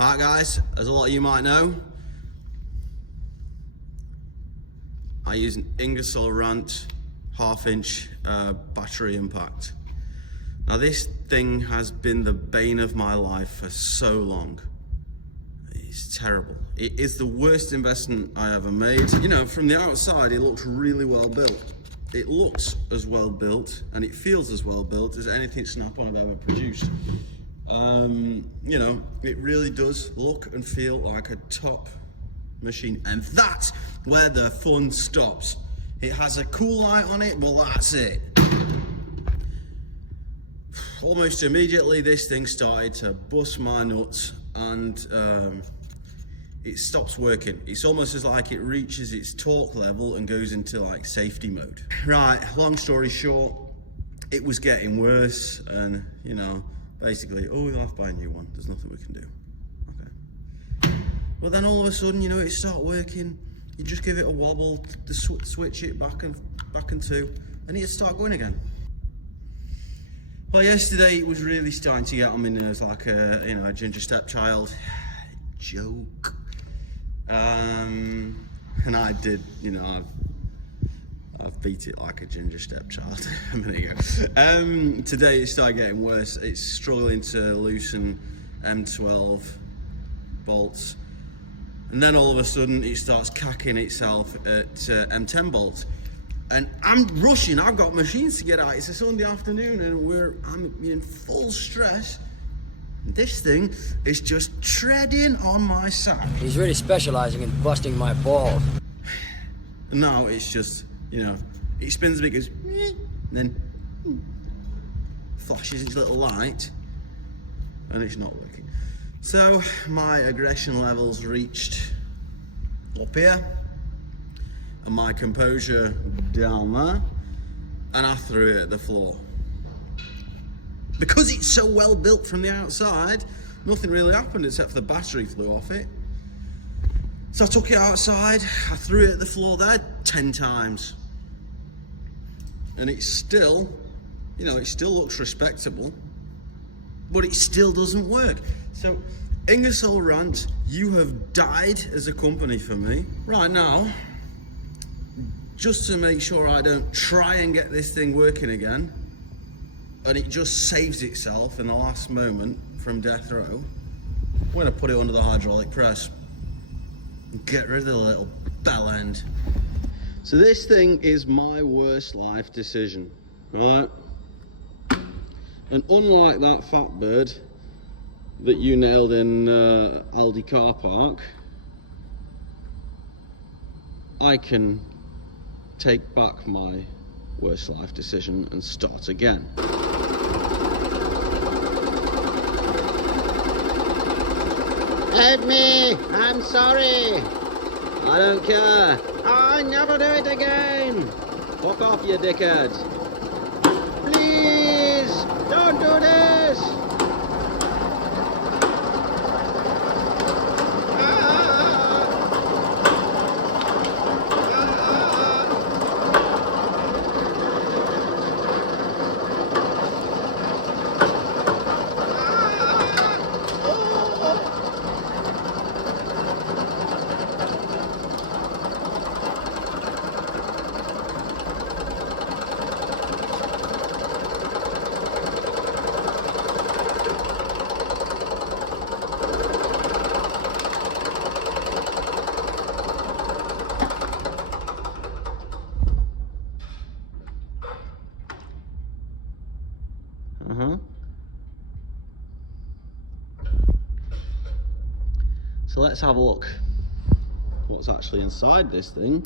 Hi guys, as a lot of you might know, I use an Ingersoll Rand 1/2" battery impact. Now this thing has been the bane of my life for so long. It's terrible. It is the worst investment I ever made. You know, from the outside it looks really well built. It looks as well built and it feels as well built as anything Snap-on have ever produced. You know, it really does look and feel like a top machine, and that's where the fun stops. It has a cool light on it, but that's it. Almost immediately this thing started to bust my nuts and it stops working. It's almost as like it reaches its torque level and goes into like safety mode. Right, long story short, it was getting worse and, you know, basically, oh, we'll have to buy a new one. There's nothing we can do. Okay. Well, then all of a sudden, you know, it started working. You just give it a wobble, switch it back and two, and it'd start going again. Well, yesterday it was really starting to get on my nerves, like a, you know, a ginger stepchild. Joke. And I did, you know, I've beat it like a ginger stepchild a minute ago. Today it started getting worse. It's struggling to loosen M12 bolts. And then all of a sudden it starts cacking itself at M10 bolts. And I'm rushing, I've got machines to get out. It's a Sunday afternoon and I'm in full stress. This thing is just treading on my sack. He's really specializing in busting my balls. Now it's just, you know, it spins a bit, goes, and then flashes its little light, and it's not working. So my aggression levels reached up here, and my composure down there, and I threw it at the floor. Because it's so well built from the outside, nothing really happened except for the battery flew off it. So I took it outside, I threw it at the floor there 10 times. And it still, you know, it still looks respectable, but it still doesn't work. So Ingersoll Rand, you have died as a company for me. Right now, just to make sure I don't try and get this thing working again, and it just saves itself in the last moment from death row, I'm gonna put it under the hydraulic press. Get rid of the little bell end. So this thing is my worst life decision, right? And unlike that fat bird that you nailed in Aldi car park, I can take back my worst life decision and start again. Help me! I'm sorry! I don't care! I never do it again! Fuck off, you dickhead! Please! Don't do this! So let's have a look what's actually inside this thing.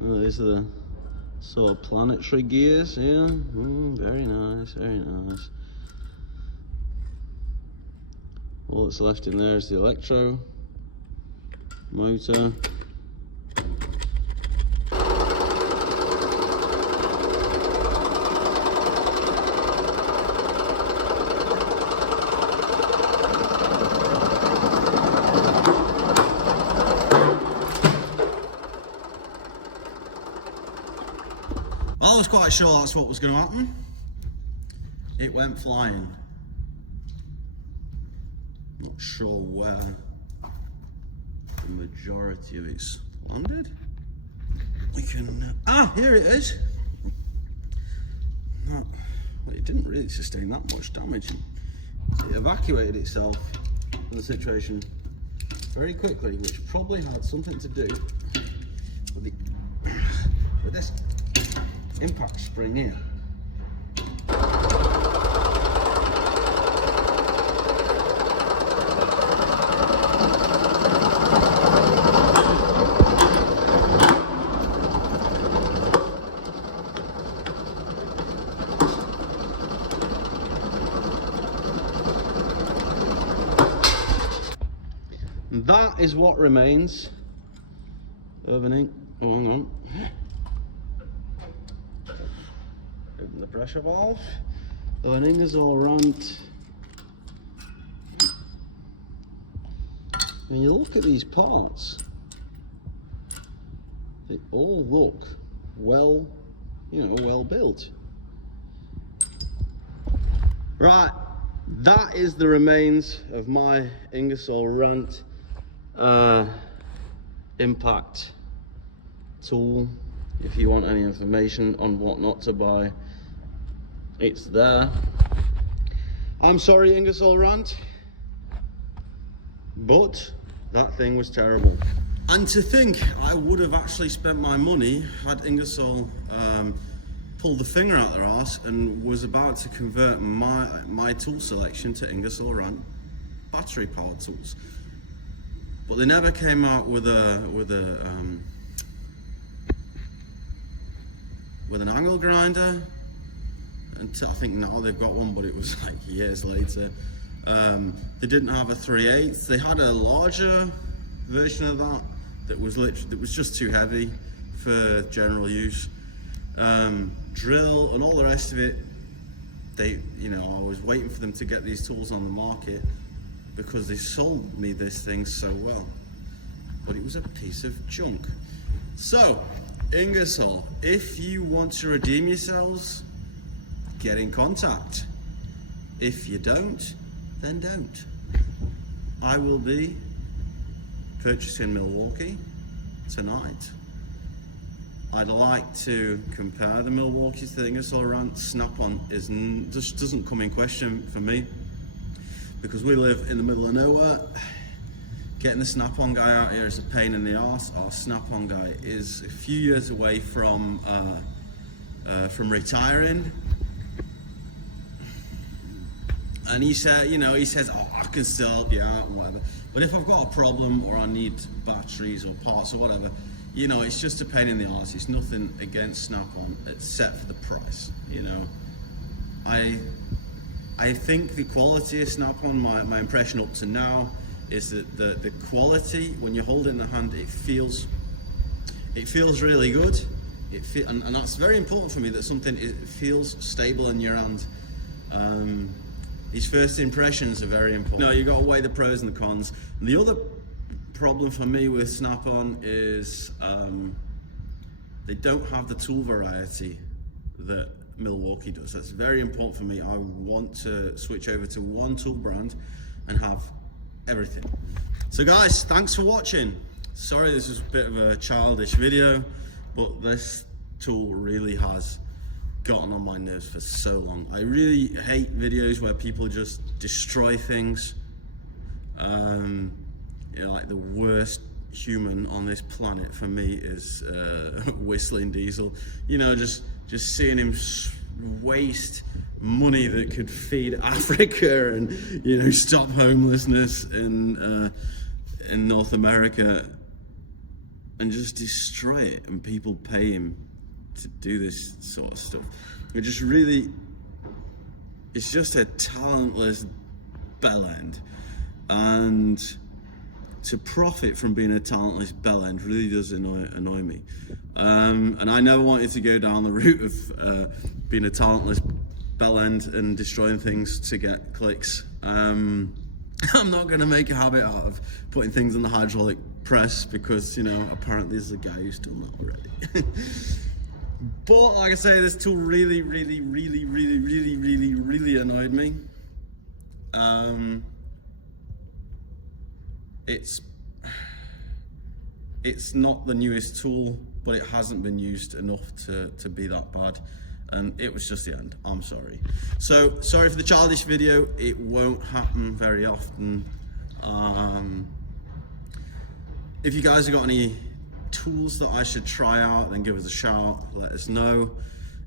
Oh, these are the sort of planetary gears here. Very nice, very nice. All that's left in there is the electro motor. I was quite sure that's what was going to happen. It went flying. Not sure where the majority of it's landed. We can, here it is. Well, it didn't really sustain that much damage. It evacuated itself from the situation very quickly, which probably had something to do with this impact spring here. And that is what remains of an ink. Oh, hang on. Open the pressure valve. Of an Ingersoll Rant. When you look at these parts, they all look well, well built. Right, that is the remains of my Ingersoll Rant impact tool. If you want any information on what not to buy, it's there. I'm sorry, Ingersoll Rant, but that thing was terrible. And to think I would have actually spent my money had Ingersoll pulled the finger out their arse and was about to convert my tool selection to Ingersoll Rant battery powered tools. But they never came out with an angle grinder. Until I think now they've got one, but it was like years later. They didn't have a 3/8. They had a larger version of that was just too heavy for general use. Drill and all the rest of it. I was waiting for them to get these tools on the market because they sold me this thing so well, but it was a piece of junk. So, Ingersoll, if you want to redeem yourselves, get in contact. If you don't, then don't. I will be purchasing Milwaukee tonight. I'd like to compare the Milwaukee to the Ingersoll Rant. Snap-on just doesn't come in question for me because we live in the middle of nowhere. Getting the Snap-on guy out here is a pain in the arse. Our Snap-on guy is a few years away from retiring. And he says, oh, I can still help you out and whatever. But if I've got a problem or I need batteries or parts or whatever, it's just a pain in the arse. It's nothing against Snap-on except for the price. I think the quality of Snap-on, my impression up to now, is that the quality, when you hold it in the hand, it feels really good. And that's very important for me, that something feels stable in your hand. These first impressions are very important. You got to weigh the pros and the cons. And the other problem for me with Snap-on is they don't have the tool variety that Milwaukee does. That's very important for me. I want to switch over to one tool brand and have everything. So guys, thanks for watching. Sorry this was a bit of a childish video, but this tool really has gotten on my nerves for so long. I really hate videos where people just destroy things. Like the worst human on this planet for me is Whistling Diesel. Just seeing him waste money that could feed Africa and stop homelessness in North America, and just destroy it, and people pay him to do this sort of stuff. It's just a talentless bellend, and to profit from being a talentless bellend really does annoy me. And I never wanted to go down the route of being a talentless bellend and destroying things to get clicks. I'm not going to make a habit out of putting things in the hydraulic press because, apparently there's a guy who's done that already. But like I say, this tool really annoyed me. it's not the newest tool, but it hasn't been used enough to be that bad. And it was just the end. I'm sorry. So sorry for the childish video. It won't happen very often. If you guys have got any tools that I should try out, then give us a shout. Let us know.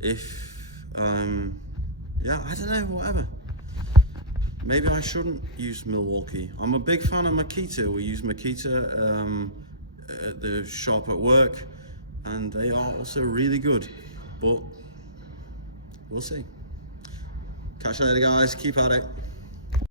If yeah, I don't know, whatever. Maybe I shouldn't use Milwaukee. I'm a big fan of Makita. We use Makita at the shop at work, and they are also really good. But we'll see. Catch you later, guys. Keep at it.